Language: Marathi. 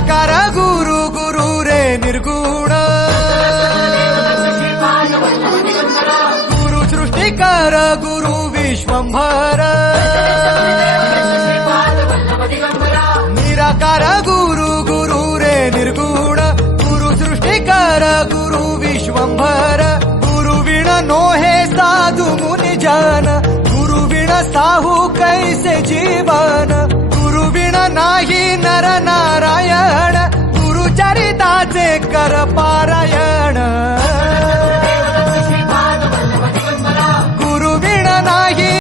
निराकार गुरु गुरु रे निर्गुण गुरु सृष्टिकर गुरु विश्वंभर निराकार गुरु गुरु रे निर्गुण गुरु सृष्टिकर गुरु विश्वंभर गुरु विण नोहे साधु मुनि जन गुरु विण साहू कैसे जीवन गुरु विण नाही नर नारायण गुरु चरिताचे कर पारायण